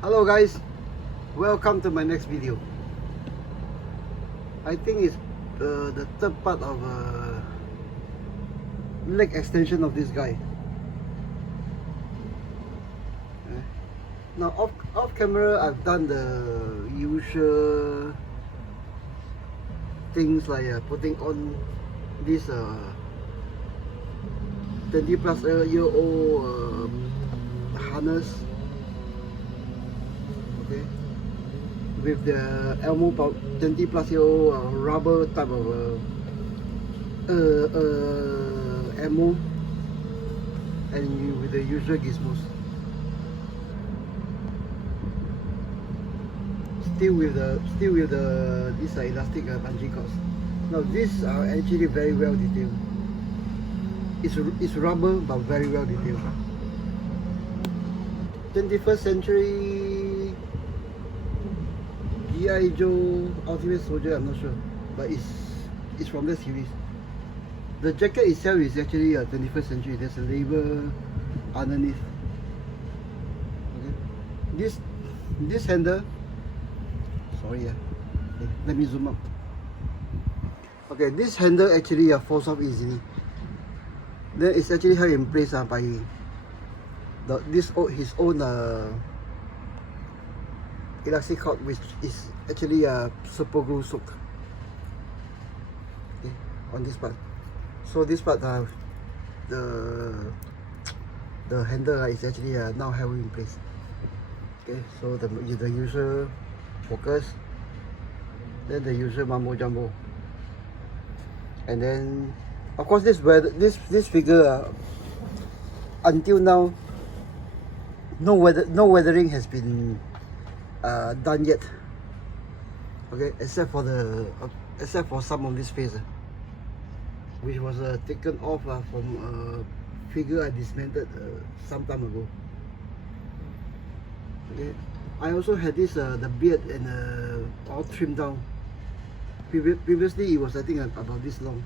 Hello guys, welcome to my next video. I think it's the third part of leg extension of this guy. Now off camera I've done the usual things like putting on this 20+ year old harness, okay, with the Elmo 20+ year old rubber type of ammo, and with the usual gizmos. Still with the this elastic bungee cords. Now these are actually very well detailed. It's rubber but very well detailed. 21st century G.I. Joe Ultimate Soldier, I'm not sure, but it's from that series. The jacket itself is actually 21st century. There's a label underneath. Okay. This handle. Sorry, okay, let me zoom up. Okay, this handle actually falls off easily. Then it's actually held in place by his own elastic cord, which is actually super glue soaked, okay, on this part. So this part, the handle is actually now held in place. Okay, so the usual focus, then the usual mumbo jumbo, and then of course this figure until now no weathering has been done yet, okay, except for some of this face, which was taken off from a figure I dismantled some time ago. Okay, I also had this the beard and all trimmed down. Previously it was, I think, about this long.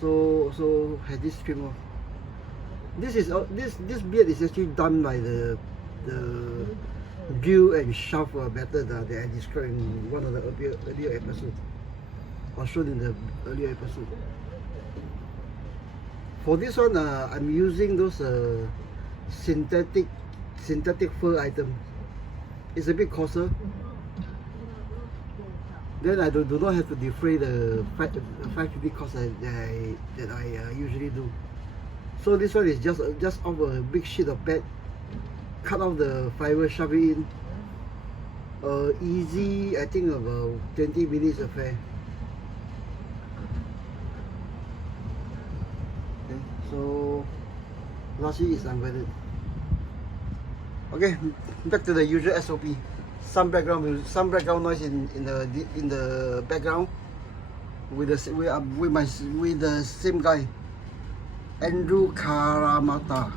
So had this trim off. This beard is actually done by the Gule and shaft method that I described in one of the earlier episodes, or shown in the earlier episode. For this one, I'm using those synthetic fur items. It's a bit coarser. Then I do not have to defray the 550 cost that I usually do. So this one is just off a big sheet of pad, cut off the fiber, shove it in. Easy, I think about 20 minutes affair. Okay, so lastly is unweathered. Okay, back to the usual SOP. Some background noise in the background with the same guy, Andrew Karamata.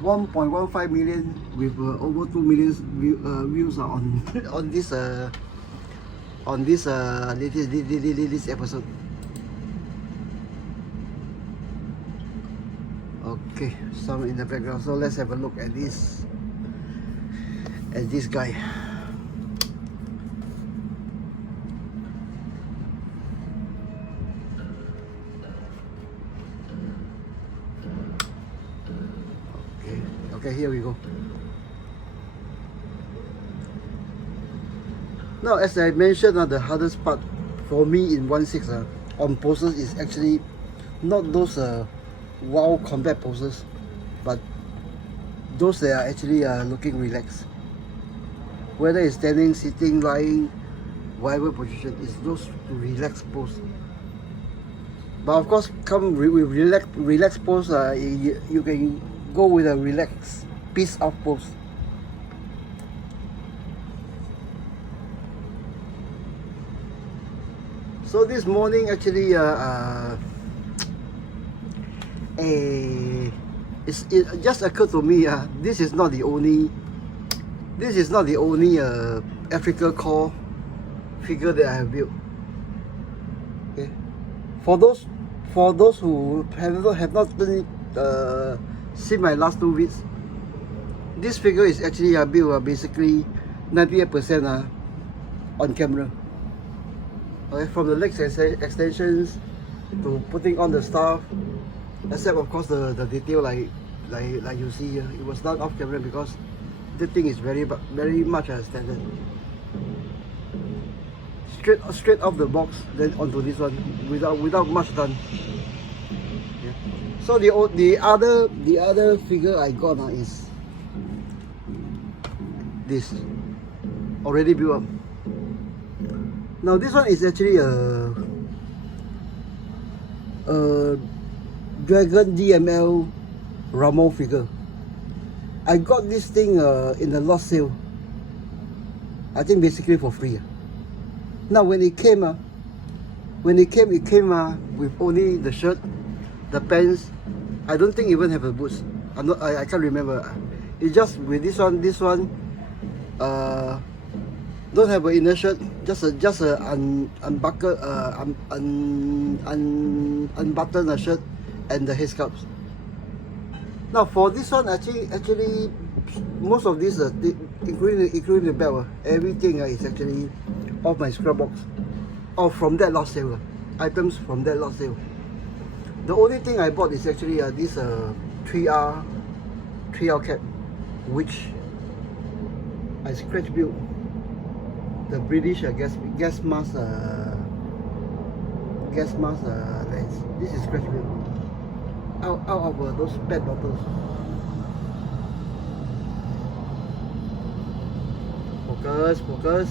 1.15 million with over 2 million views on this latest episode. Okay, some in the background. So let's have a look at this guy. Okay, here we go. Now, as I mentioned, the hardest part for me in 1/6 on poses is actually not those wild combat poses, but those that are actually looking relaxed. Whether it's standing, sitting, lying, whatever position, is those relaxed pose. But of course, come with relaxed pose, you can go with a relaxed peace out pose. So this morning actually it just occurred to me, this is not the only Afrika Korps figure that I have built. Okay, for those who have not seen my last 2 videos, This figure is actually built basically 98% on camera. Okay, from the legs extensions to putting on the stuff, except of course the detail like you see here, it was done off camera because the thing is very much standard. Straight off the box, then onto this one without much done. Yeah. So the other figure I got is this, already built up. Now this one is actually a Dragon DML ROMMEL figure. I got this thing in the lot sale. I think basically for free. Now when it came, it came with only the shirt, the pants. I don't think even have the boots. I can't remember. It's just with this one. Don't have an inner shirt. Just a unbuckled, unbuttoned shirt and the head scarves. Now for this one, actually, most of these, including the belt, everything is actually off my scrap box, or from that lot sale. Items from that lot sale. The only thing I bought is actually this 3R cap, which I scratch built. The British gas mask lens. This is scratch built out of those PET bottles. Focus.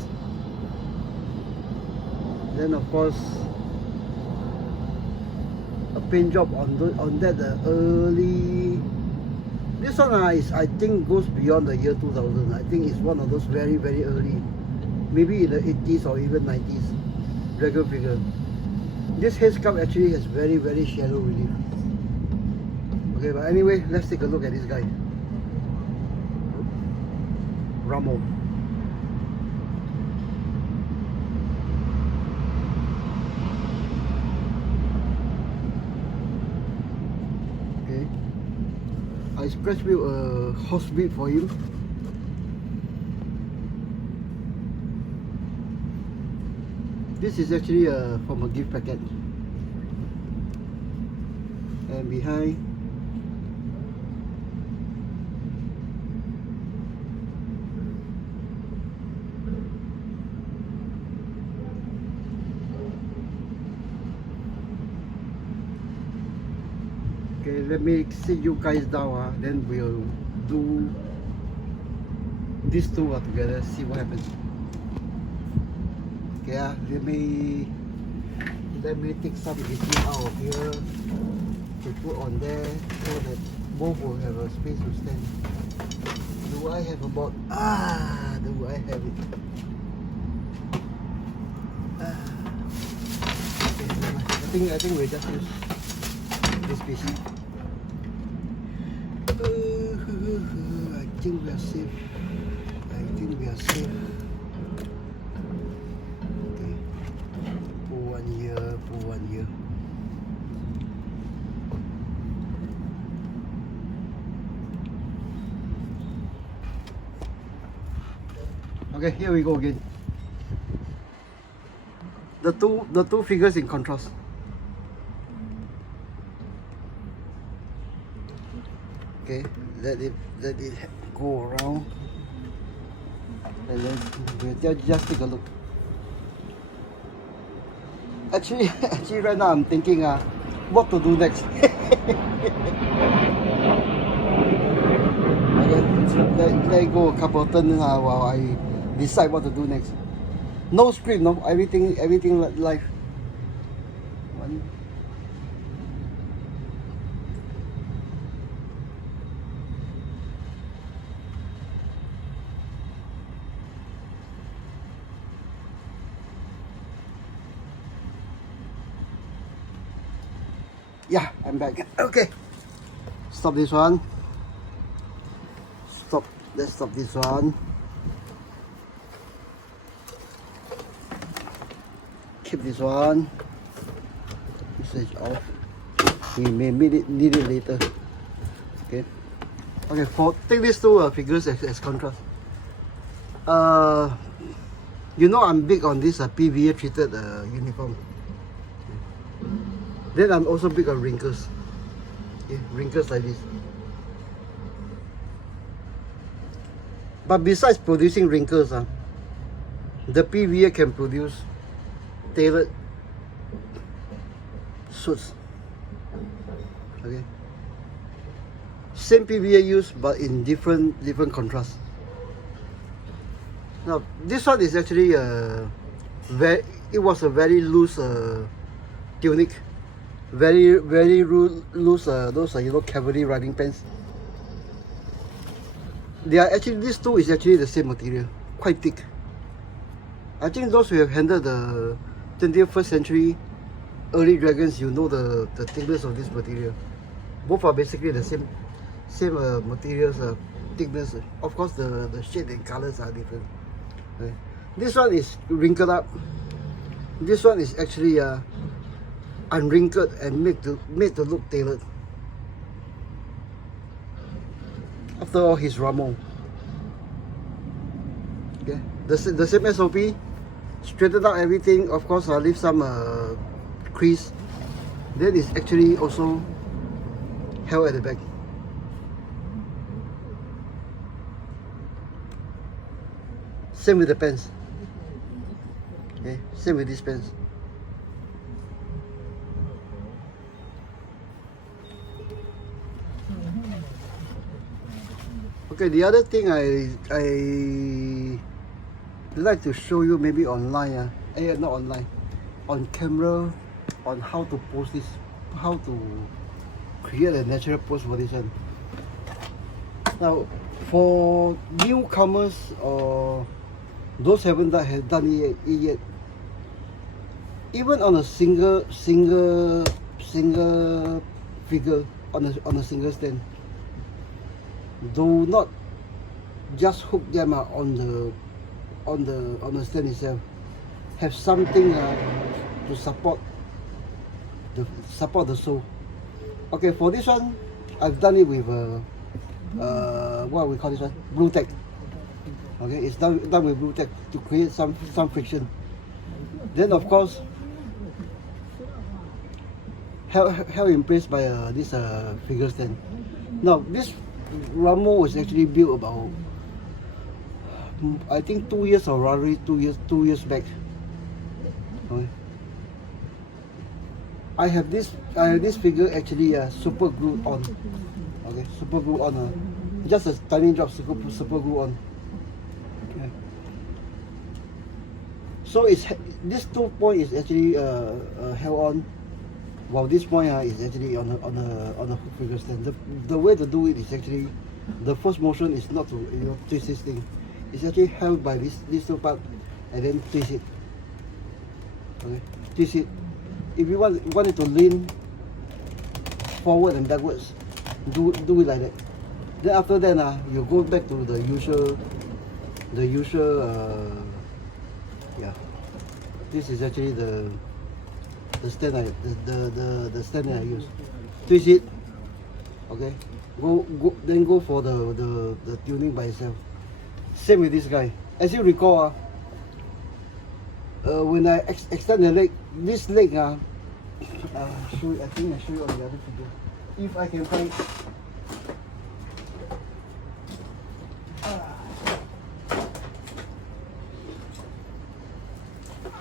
Then of course a paint job on that early. This one is, I think, goes beyond the year 2000. I think it's one of those very early, maybe in the 80s or even 90s Dragon figure. This head scarf actually has very shallow relief. Okay, but anyway, let's take a look at this guy. ROMMEL. Okay, I scratch built a horse bead for him. This is actually from a gift packet. And behind, okay, let me sit you guys down, then we'll do these two together, see what happens. Okay, let me take some detail out of here to put on there so that both will have a space to stand. Do I have about do I have it? Okay, I think we'll just use this piece. I think we are safe. Pull one here. Okay, here we go again. The two figures in contrast. Okay, let it go around, and then we'll just take a look. Actually, right now I'm thinking what to do next. Okay, let it go a couple of turns while I decide what to do next. No script, no, everything live. One. Yeah, I'm back. Okay, stop this one. Let's stop this one. Keep this one. Switch off. We may need it later. Okay. Okay, take these two figures as contrast. You know I'm big on this PVA treated uniform. Then I'm also big on wrinkles. Okay, wrinkles like this. But besides producing wrinkles, the PVA can produce tailored suits. Okay. Same PVA use, but in different contrasts. Now this one is actually it was a very loose tunic, very loose those cavalry riding pants. They are actually, these two is actually the same material, quite thick. I think those who have handled the 21st century early dragons, you know the thickness of this material. Both are basically the same materials, thickness. Of course, the shade and colors are different. Okay. This one is wrinkled up. This one is actually unwrinkled and made to look tailored. After all, he's ROMMEL. Okay, the same SOP, straighten out everything. Of course, I'll leave some crease. Then it's actually also held at the back. Same with the pants. Okay, same with these pants. Okay, the other thing I like to show you maybe online, not online, on camera, on how to pose this, how to create a natural pose for this one. Now, for newcomers or those haven't done it yet, even on a single figure, on a single stand, do not just hook them on the stand itself. Have something to support the sole. Okay, for this one, I've done it with what we call this one, blue tack. Okay, it's done with blue tack to create some friction. Then of course, held in place by this figure stand. Now this ROMMEL was actually built about, I think 2 years or rather 2 years back. Okay. I have this figure actually super glued on. Okay, super glue on. Just a tiny drop super glue on. Okay. So this 2 point is actually held on, while this point is actually on a hook figure stand. The way to do it is actually, the first motion is not to twist this thing. It's actually held by this two part and then twist it. Okay, twist it. If you want it to lean forward and backwards, do it like that. Then after that you go back to the usual this is actually the stand the stand that I use. Twist it. Okay, then go for the tuning by itself. Same with this guy. As you recall, when I extend the leg, this leg I think I show you on the other figure. If I can find.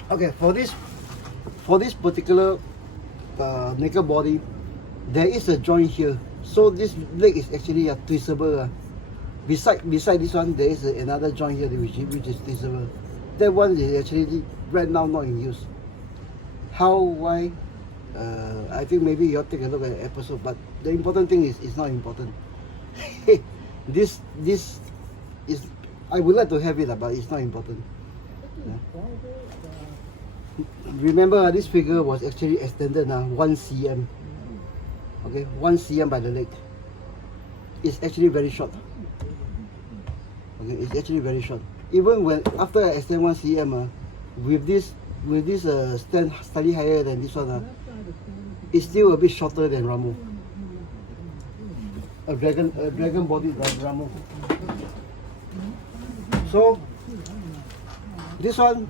Okay, for this particular naked body, there is a joint here. So this leg is actually twistable. Beside this one, there is another joint here which is twistable. That one is actually right now not in use. How, why? I think maybe you'll take a look at the episode, but the important thing is it's not important. this is, I would like to have it, but it's not important. Yeah. Remember, this figure was actually extended 1 cm. Okay, 1 cm by the leg. It's actually very short. Okay, it's actually very short. Even when after I extend 1 cm, with this stand slightly higher than this one, it's still a bit shorter than ROMMEL. a dragon body diorama. So this one,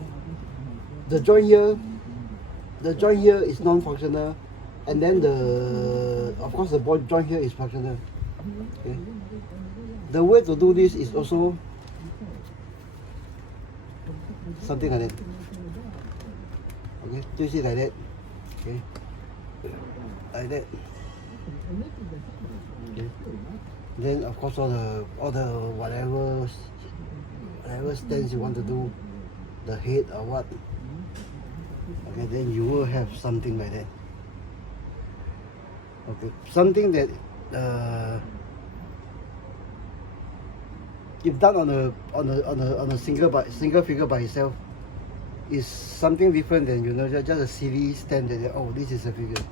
the joint here is non-functional, and then of course the ball joint here is functional. Okay. The way to do this is also something like that. Okay, twist it like that. Okay, like that. Okay. Then of course all the whatever stance you want to do, the head or what. Okay, then you will have something like that. Okay, something that if done on a single figure by itself is something different than just a silly stand that oh this is a figure.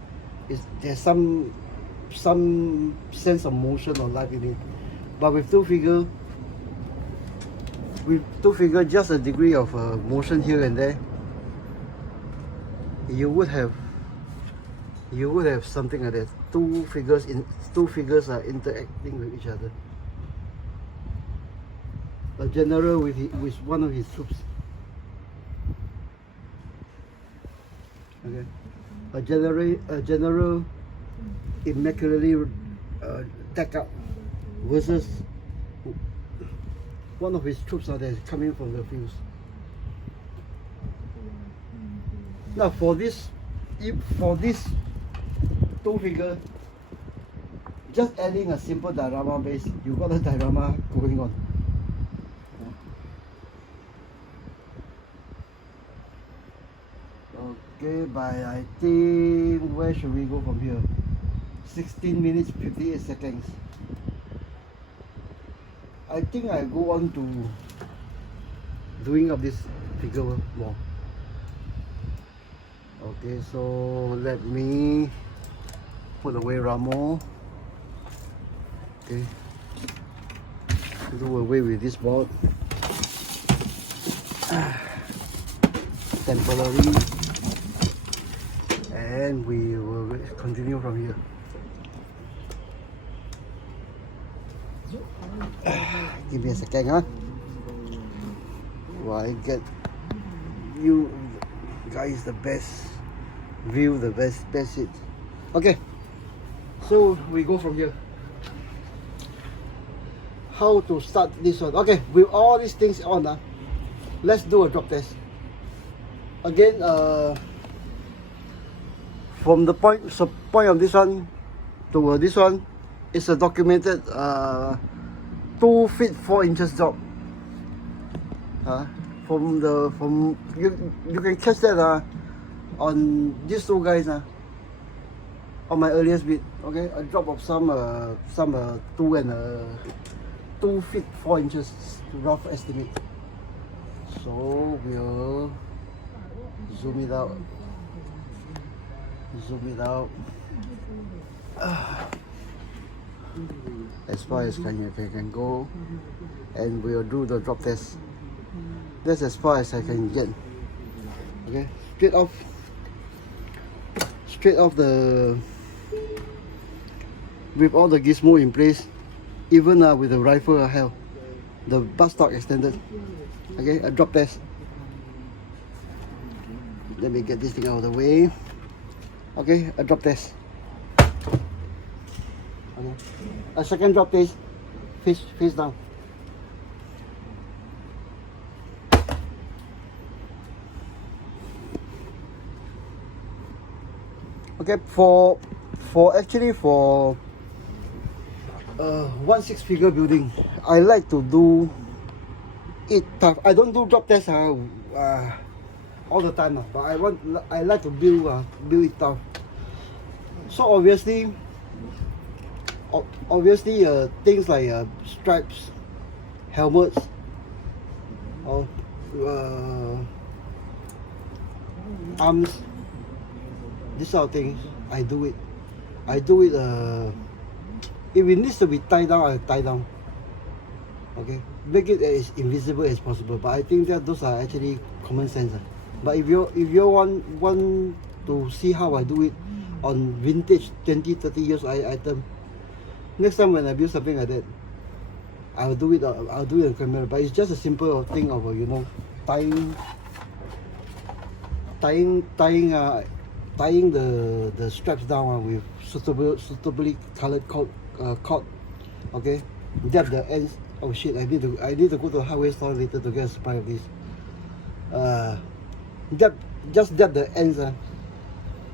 There's some sense of motion or life in it. But with two figure, just a degree of motion here and there, you would have something like that. Two figures are interacting with each other. A general with one of his troops. Okay. A general immaculately decked out versus one of his troops are there coming from the fields. Now for this two figure, just adding a simple diorama base, you got a diorama going on. Okay, I think where should we go from here? 16 minutes 58 seconds. I think I go on to doing of this figure more. Okay, so let me put away ROMMEL. Okay, do away with this board. Temporary, and we will continue from here. Give me a second, huh? While I get you guys the best view, the best seat. Okay, so we go from here. How to start this one? Okay, with all these things on, let's do a drop test. Again, from the point of this one to this one, it's a documented 2 feet 4 inches drop. From you can catch that on these two guys on my earliest bit. Okay, a drop of some 2 feet 4 inches rough estimate. So we'll zoom it out. As far as can go, and we'll do the drop test. That's as far as I can get. Okay, straight off the with all the gizmo in place, even with the rifle held, the buttstock extended. Okay, a drop test. Let me get this thing out of the way. Okay, a drop test. Okay. A second drop test, face down. Okay, for 1/6 figure building, I like to do it tough. I don't do drop tests all the time, but I like to build it tough. So obviously things like stripes, helmets, or arms, this sort of things, I do it. If it needs to be tied down, I tie down. Okay, make it as invisible as possible. But I think that those are actually common sense. But if you want to see how I do it on vintage 20-30 years item, next time when I build something like that, I'll do it on camera. But it's just a simple thing of you know, tying the straps down with suitably colored cord. Okay, dab the ends. Oh shit! I need to go to the hardware store later to get a supply of this. Just dab the ends,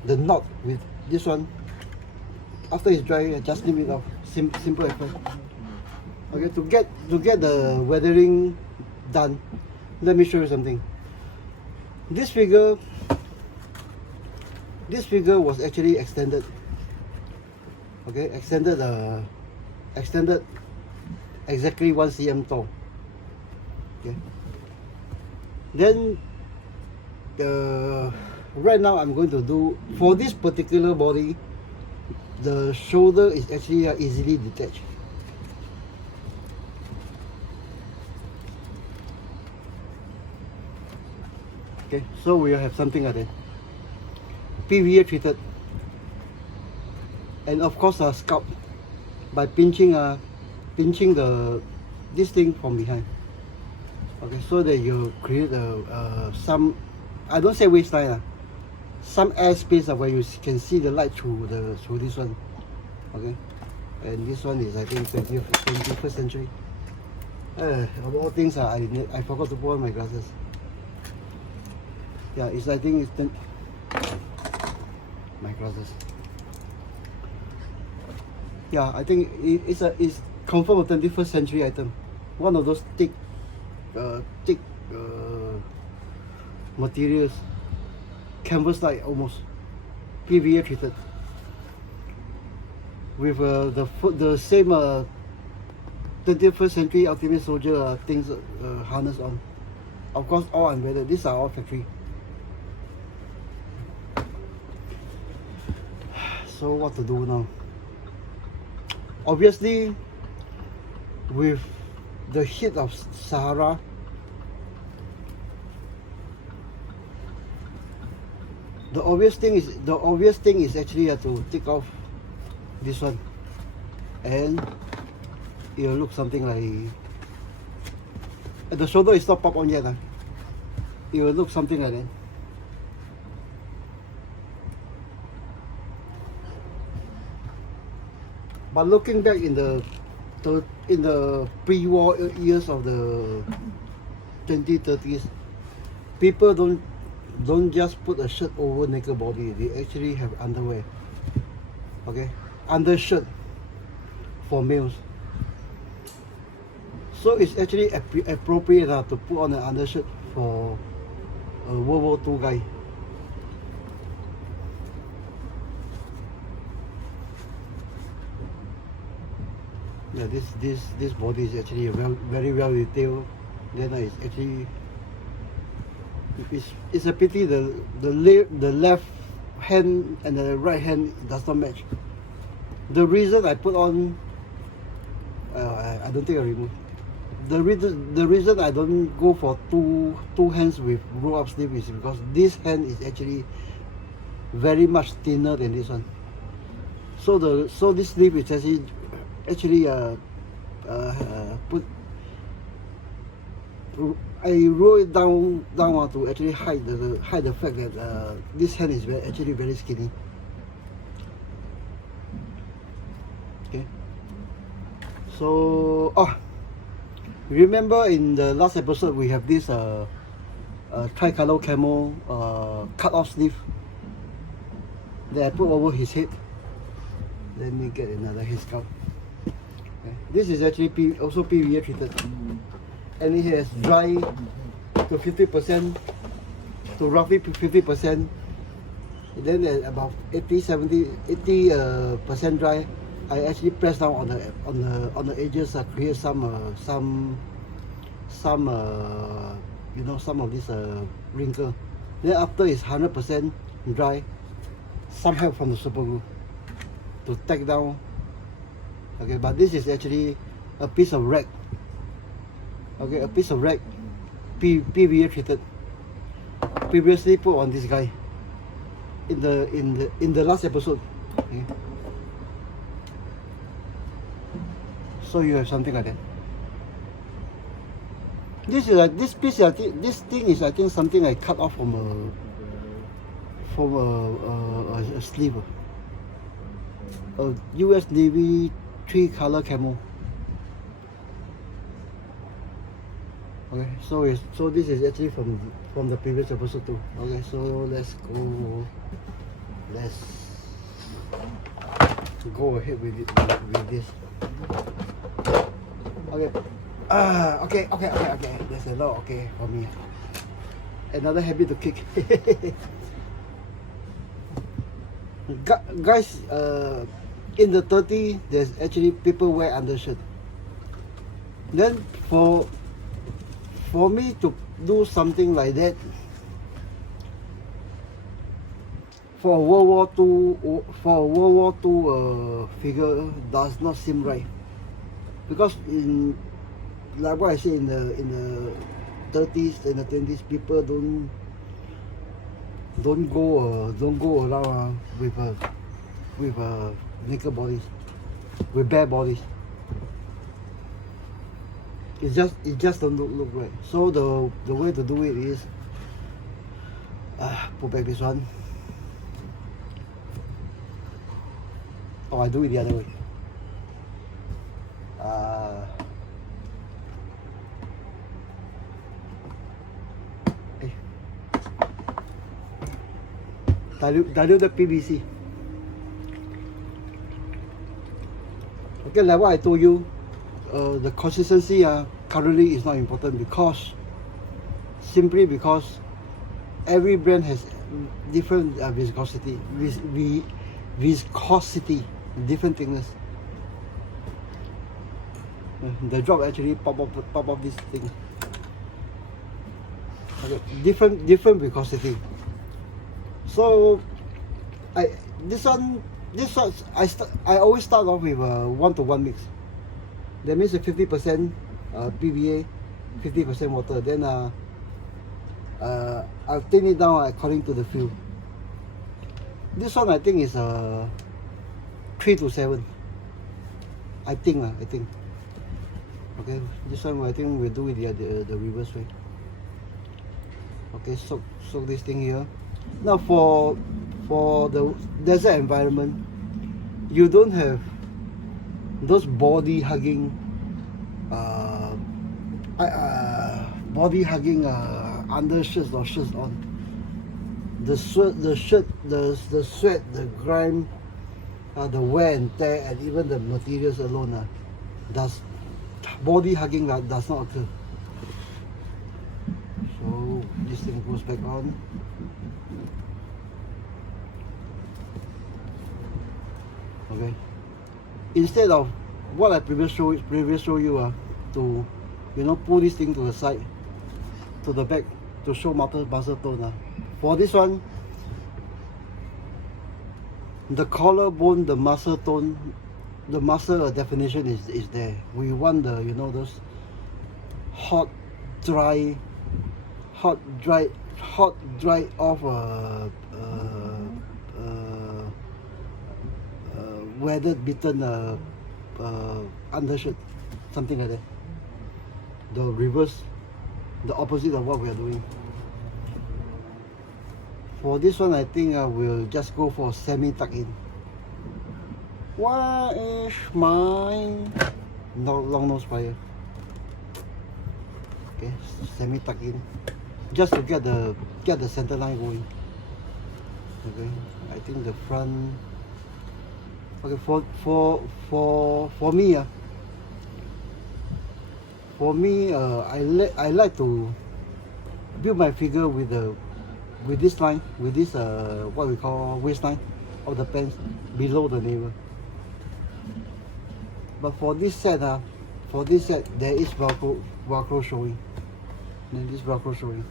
the knot with this one. After it's dry, just nip it off. Simple effort. Okay, to get the weathering done, let me show you something. This figure was actually extended. Okay, extended exactly 1 cm tall. Okay. Then right now I'm going to do for this particular body. The shoulder is actually easily detached. Okay, so we have something like that. PVA treated, and of course scalp by pinching this thing from behind. Okay, so that you create some, I don't say waistline, some air space where you can see the light through this one. Okay, and this one is I think 21st century. Of all things, I forgot to put on my glasses. Yeah, it's I think it's my glasses. Yeah, I think it's confirmed a 21st century item. One of those thick materials, canvas like almost, PVA treated with the same 21st century ultimate soldier things harness on. Of course, all unwelded. These are all factory. So what to do now? Obviously, with the heat of Sahara, the obvious thing is actually to take off this one, and it will look something like, the shoulder is not pop on yet. It will look something like that. But looking back in the pre-war years of the 2030s, people don't just put a shirt over naked body. They actually have underwear. Okay, undershirt for males. So it's actually appropriate to put on an undershirt for a World War II guy. Yeah, this body is actually very well detailed. Then it's actually it's a pity the left hand and the right hand does not match. The reason I put on I don't think I remove. The reason I don't go for two hands with roll up sleeve is because this hand is actually very much thinner than this one. So this sleeve is actually I roll it down to actually hide the fact that this hand is actually very skinny. Okay. So remember in the last episode we have this tricolor camo cut off sleeve that I put over his head. Let me get another headscarf. Okay. This is actually also PVA treated, and it has dry to 50% to roughly 50%. Then at about 80% dry, I actually press down on the edges, create some you know, some of this wrinkle. Then after it's 100% dry, some help from the super glue to tack down. Okay, but this is actually a piece of rag. Okay, a piece of rag, PVA treated, previously put on this guy in the last episode. Okay. So you have something like that. This is like this piece. I think this thing is something I cut off from a sleeve. A U.S. Navy 3-color camo. Okay, so this is actually from the previous episode too. Okay, so let's go ahead with this. Okay. Okay. There's a lot. Okay, for me. Another habit to kick. Guys, in the 30s, there's actually people wear undershirt. Then for me to do something like that, for a World War II figure does not seem right, because in like what I say, in the 30s and the 20s, people don't go around with naked bodies, with bare bodies. It just don't look right. So the way to do it is put back this one. I do it the other way. Dilute the PVC. Okay, like what I told you, the consistency currently is not important, simply because every brand has different viscosity, different thickness. The drop actually pop off this thing. Okay, different viscosity. So I always start off with a 1-to-1 mix. That means a 50% PVA, 50% water. Then I'll thin it down according to the feel. This one I think is 3-to-7. I think. Okay, this one I think we'll do it the reverse way. Okay, soak this thing here. Now for the desert environment, you don't have those body hugging undershirts or shirts on. The sweat, the grime, the wear and tear, and even the materials alone body hugging does not occur. So this thing goes back on. Okay. Instead of what I previously show you to pull this thing to the side, to the back, to show muscle tone. For this one, the collarbone, the muscle tone, the muscle definition is there. We want the those hot, dry off weathered beaten undershirt, something like that. The reverse, the opposite of what we are doing. For this one, I think we'll just go for semi tuck in. What is mine? No long nose plier. Okay, semi tuck in, just to get the center line going. Okay, I think the front. Okay, for me, I like to build my figure with this line, with this what we call waistline of the pants below the navel. But for this set, there is Velcro showing. Then this Velcro showing.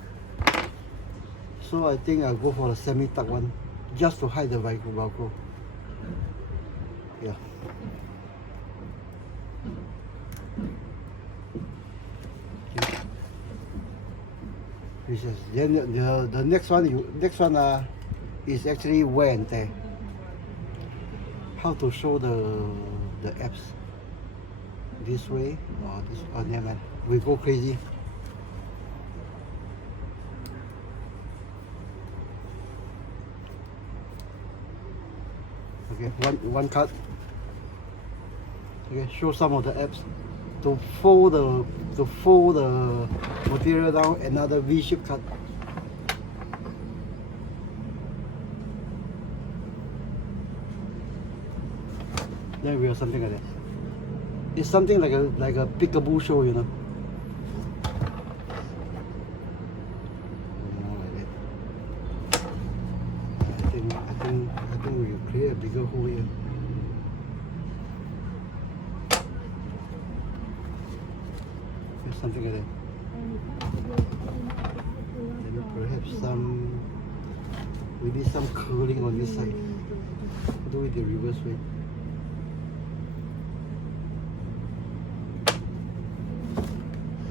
So I think I'll go for the semi-tuck one, just to hide the Velcro. Yeah. Then the next one is actually wear and tear. How to show the abs. this way or this, or never mind. We go crazy. Okay, one cut. Okay, show some of the apps. To fold the material down, another V-shaped cut. Then we have something like that. It's something like a peekaboo show, you know. More like that. I think we can create a bigger hole here. Something like that. Maybe perhaps we need some curling on this side. Do it the reverse way.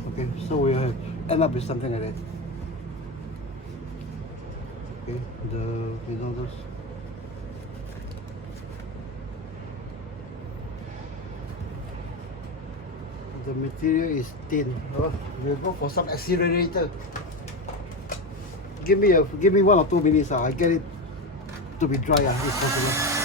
Okay, so we have end up with something like that. Okay, those. The material is thin. Oh, we'll go for some accelerator. Give me 1 or 2 minutes. I get it to be dry. If possible.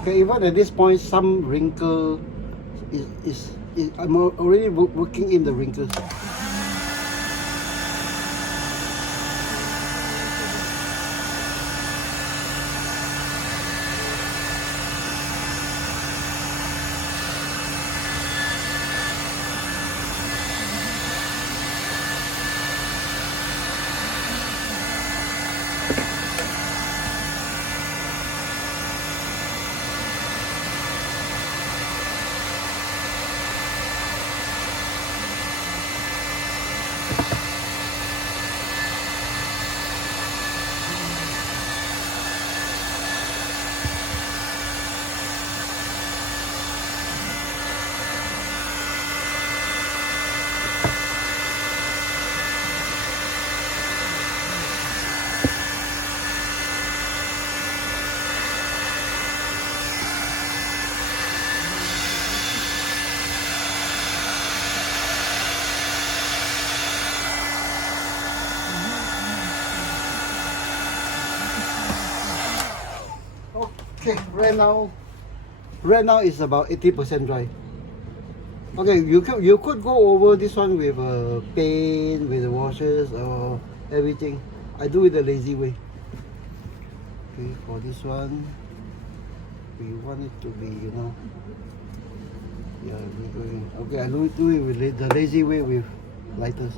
Okay, even at this point, some wrinkle is I'm already working in the wrinkles. Okay, right now it's about 80% dry. Okay, you could go over this one with paint, with the washes or everything. I do it the lazy way. Okay, for this one, we want it to be, you know, yeah, we're going. Okay, I do it with the lazy way with lighters.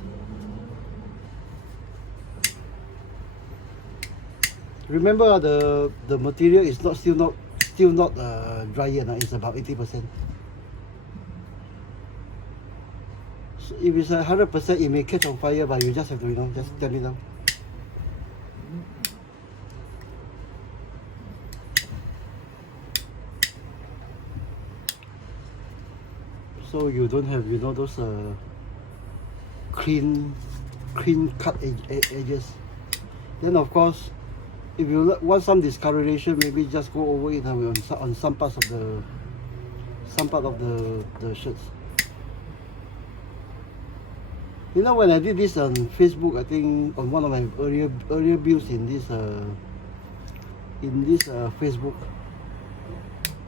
Remember, the material is still not dry yet. It's about 80%. So if it's 100%, it may catch on fire, but you just have to, you know, just turn it down. So you don't have, you know, those clean cut edges. Then of course, if you want some discoloration, maybe just go over it on some parts of the shirts. You know, when I did this on Facebook, I think on one of my earlier builds in this Facebook.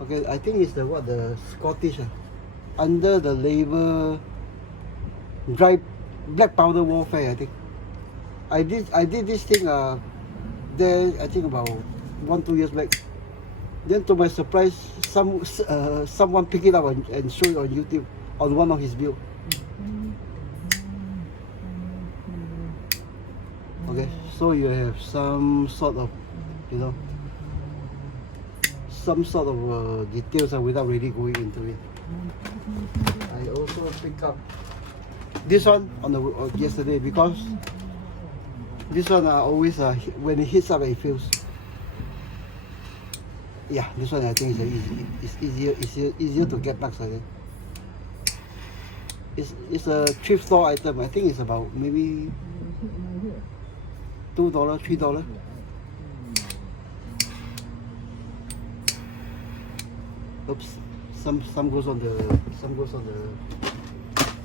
Okay, I think it's the Scottish under the label dry black powder warfare. I think I did this thing there, I think about 1-2 years back. Then to my surprise, someone picked it up and showed it on YouTube on one of his builds. Okay, so you have some sort of, you know, some sort of details without really going into it. I also picked up this one on yesterday, because this one always when it heats up, it feels. Yeah, this one I think is easier to get marks, I think. It's a thrift store item. I think it's about maybe $2, $3. Oops, some goes on the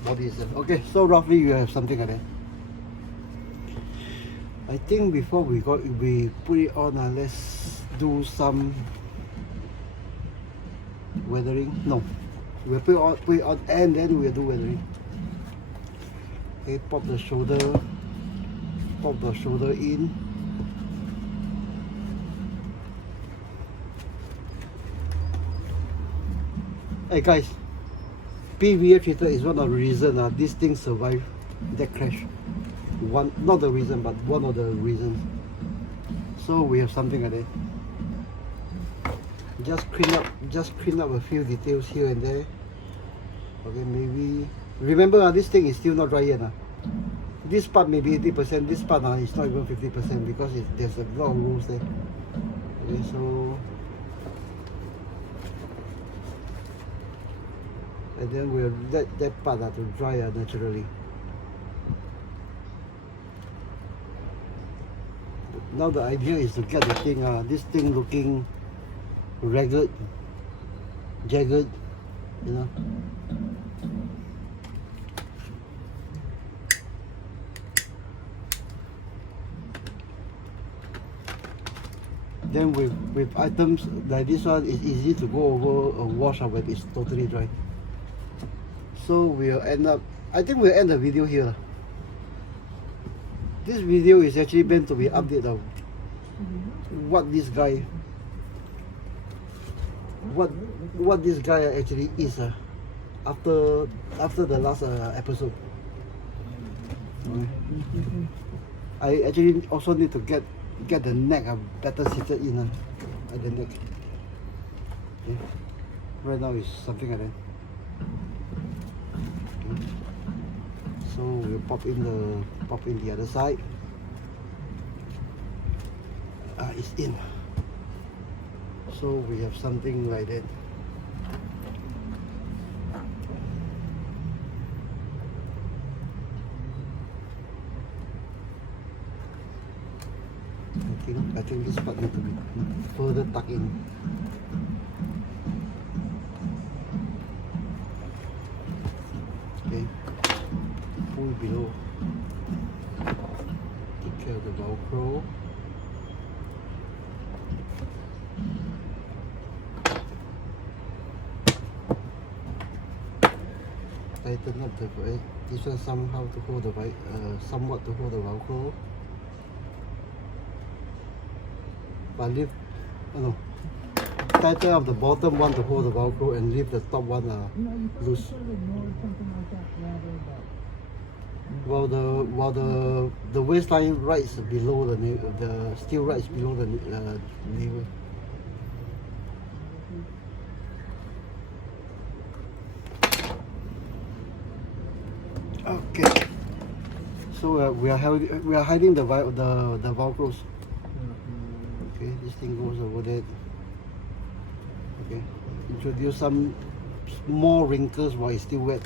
body itself. Okay, so roughly you have something like that. I think before we put it on, let's do some weathering. No, we'll put it on and then we'll do weathering. Okay, pop the shoulder in. Hey guys, PVA treated is one of the reasons this thing survived that crash. Not the reason, but one of the reasons. So we have something like that. Just clean up a few details here and there. Okay, maybe remember this thing is still not dry yet. This part may be 80%, this part is not even 50% because there's a lot of rules there. Okay, so and then we'll let that part to dry naturally. Now the idea is to get the thing, this thing looking ragged, jagged, you know. Then with items like this one, it's easy to go over a wash when it's totally dry. So we'll end up, I think we'll end the video here. This video is actually meant to be an update of what this guy actually is after the last episode. I actually also need to get the neck better seated in at the neck. Okay. Right now it's something like that. Okay. So we'll pop in the other side. It's in. So we have something like that. I think this part needs to be further tucked in. Okay, pull below. Take care of the Velcro. Tighten up this one somehow to hold the somewhat to hold the Velcro. But leave, tighten up the bottom one to hold the Velcro and leave the top one loose. While the waistline rides below the steel rides below the navel. Okay, so we are hiding the Velcros. Okay, this thing goes over there. Okay, introduce some more wrinkles while it's still wet,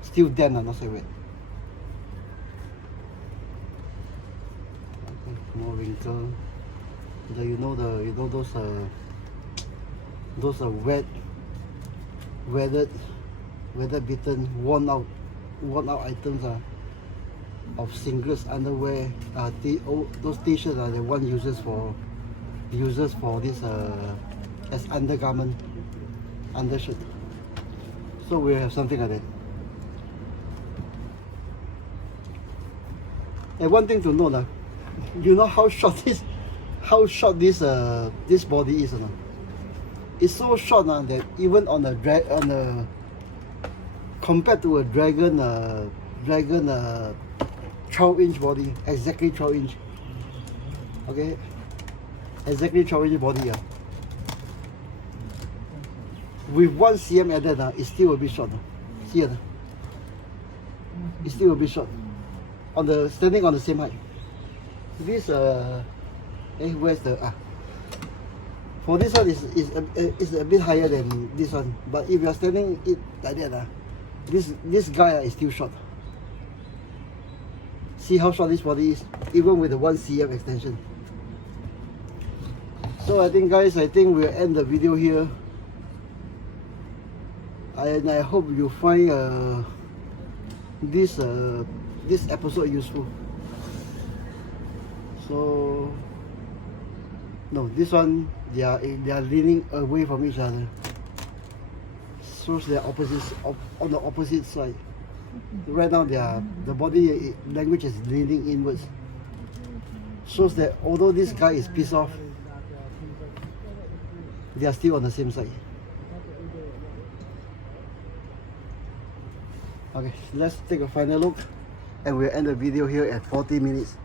still damp, not so wet. Okay, more wrinkle. You know those are weathered, beaten, worn out items of singlets, underwear. Those t-shirts are the one uses for this as undergarment, undershirt. So we have something like that. And one thing to note, you know how short this body is, no? It's so short that even on a compared to a dragon 12-inch body, exactly 12 inch. Okay, exactly 12-inch body. With 1 cm added, it's still a bit short. See it? It's still a bit short. Standing on the same height. This where's the For this one is a bit higher than this one, but if you are standing it like that, this guy is still short. See how short this body is, even with the 1 cm extension. So I think guys, we'll end the video here. And I hope you find this episode useful. So no, this one they are leaning away from each other. So they're on the opposite side. Right now the body language is leaning inwards. Shows that although this guy is pissed off, they are still on the same side. Okay, let's take a final look and we'll end the video here at 40 minutes.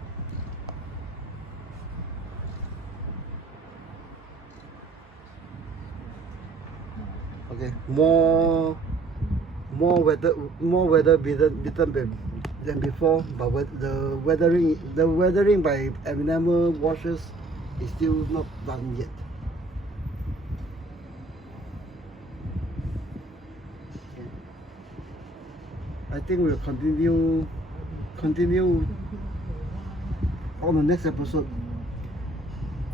Okay, more weather bitten than before, but the weathering by abnormal washers is still not done yet. I think we'll continue on the next episode,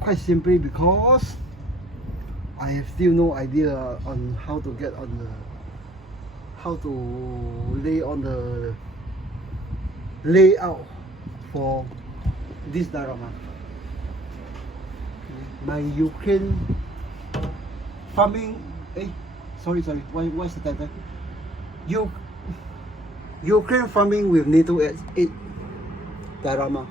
quite simply because I have still no idea on how to lay on the layout for this diorama. My Ukraine farming, what's the title? Ukraine farming with NATO 8 diorama.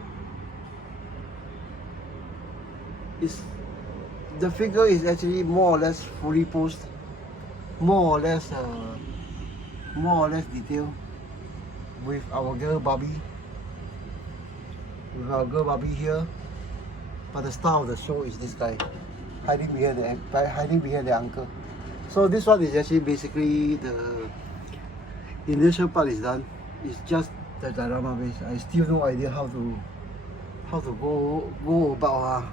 The figure is actually more or less fully posed, more or less detailed, with our girl Barbie here. But the star of the show is this guy hiding behind the uncle. So this one is actually basically the initial part is done. It's just the diorama base. I still no idea how to go about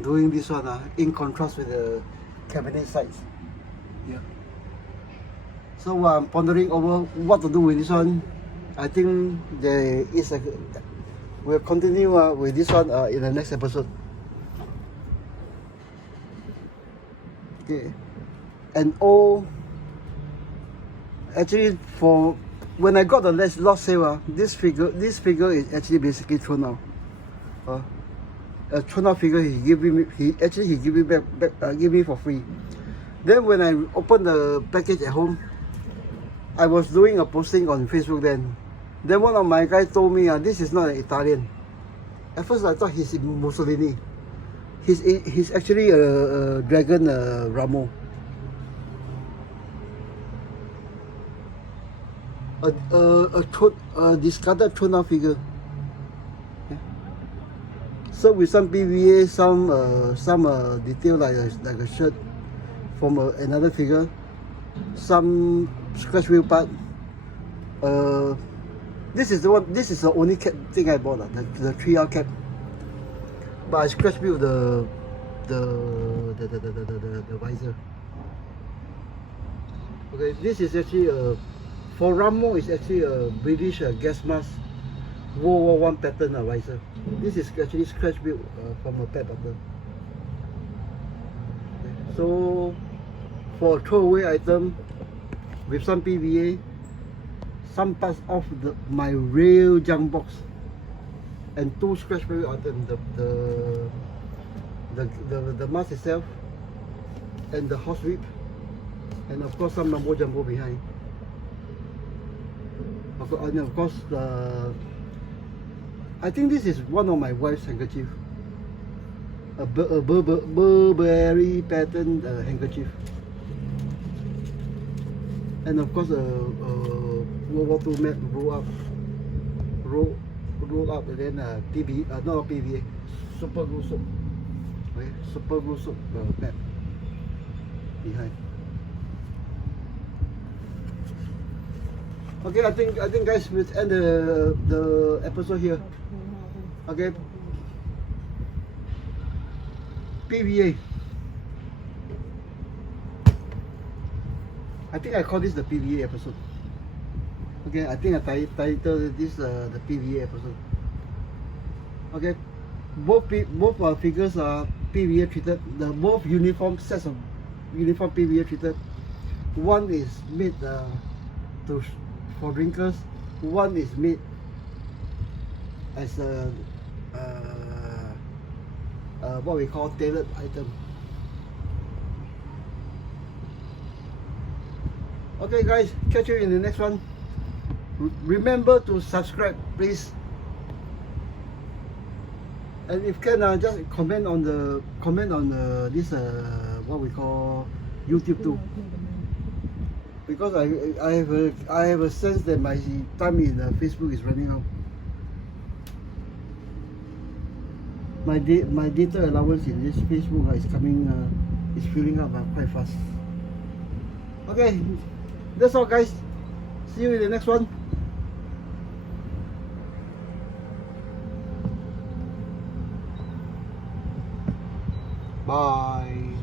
doing this one in contrast with the cabinet sides. Yeah. So I'm pondering over what to do with this one. I think we'll continue with this one in the next episode. Okay. And actually, for when I got the last sale, this figure is actually basically thrown out. A thrown out figure he gave me for free. Then when I opened the package at home, I was doing a posting on Facebook then. Then one of my guys told me this is not an Italian. At first I thought he's Mussolini. He's actually a dragon Ramo. A discarded thrown out figure. Yeah. So with some PVA, some detail like a shirt from another figure, some scratch wheel part. This is the only cap thing I bought, the 3R cap. But I scratch wheel the visor. Okay, this is actually for ROMMEL, it's actually a British gas mask World War I pattern visor. This is actually scratch built from a pet butter. Okay. So for a throwaway item with some PVA, some parts of my real junk box, and 2 scratch built items, the mask itself, and the horse whip, and of course some mumbo jumbo behind. And of course, I think this is one of my wife's handkerchief, a Burberry pattern handkerchief, and of course World War II map roll up, and then not PVA, super glue soap, okay, super glue soap map behind. Okay, I think guys, we'll end the episode here. Okay. PVA. I think I call this the PVA episode. Okay, I think I titled this the PVA episode. Okay, both figures are PVA treated. The both uniform sets of uniform PVA treated. One is made for drinkers. One is made as a what we call tailored item. Okay guys, catch you in the next one. Remember to subscribe please, and if can just comment on this what we call YouTube too, because I have a sense that my time in Facebook is running out. My data allowance in this Facebook is filling up quite fast. Okay, that's all guys. See you in the next one. Bye.